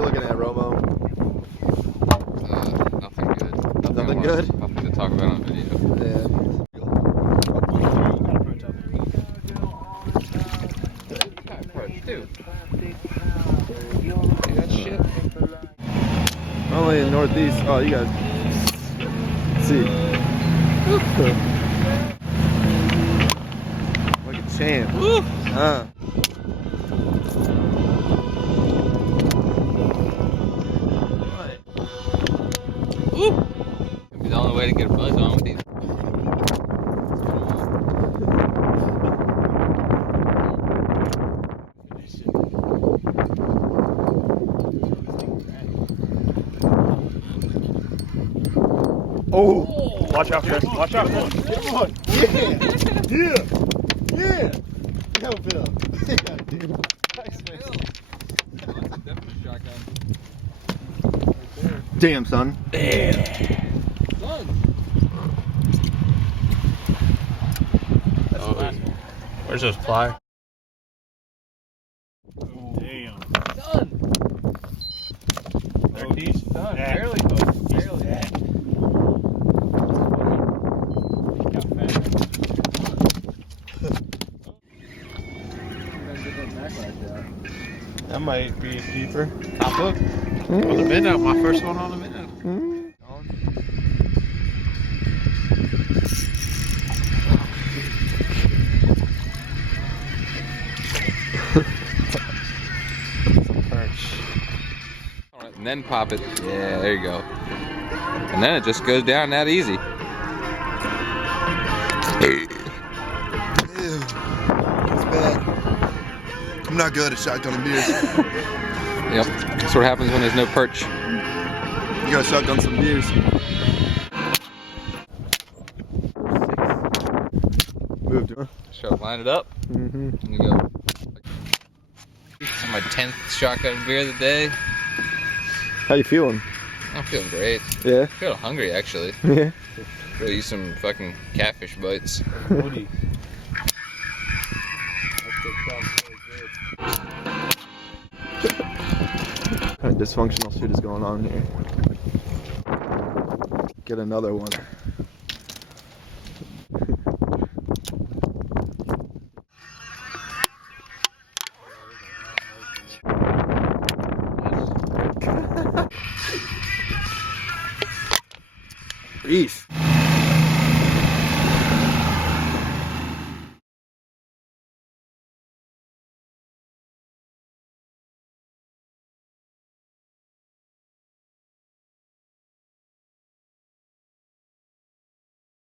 you looking at, Romo? Nothing good. Nothing good? Nothing to talk about on video. Yeah. Perch too. See that shit? Only in Northeast. Oh, you guys. Let's see. Like a champ. Be the only way to get a buzz on with these. Oh! Watch out, Chris. Watch out. Come on. Yeah. Yeah. Go, Bill. Damn, son. Where's those pliers? Damn. Done. 13? Done. Yeah. Barely though. Barely. That might be a keeper. Top hook. On the minnow. My first one on the minnow. Some perch. Alright, and then pop it. Yeah, there you go. And then it just goes down that easy. Ew. It's bad. I'm not good at shotgunning beers. Yep. That's what happens when there's no perch. You gotta shotgun some beers. Moved. So line it up. Mm-hmm. And you go. This is my 10th shotgun beer of the day. How you feeling? I'm feeling great. Yeah. I feel hungry actually. Yeah. Really use some fucking catfish bites. Woody. What kind of dysfunctional shit is going on here? Get another one. Beef.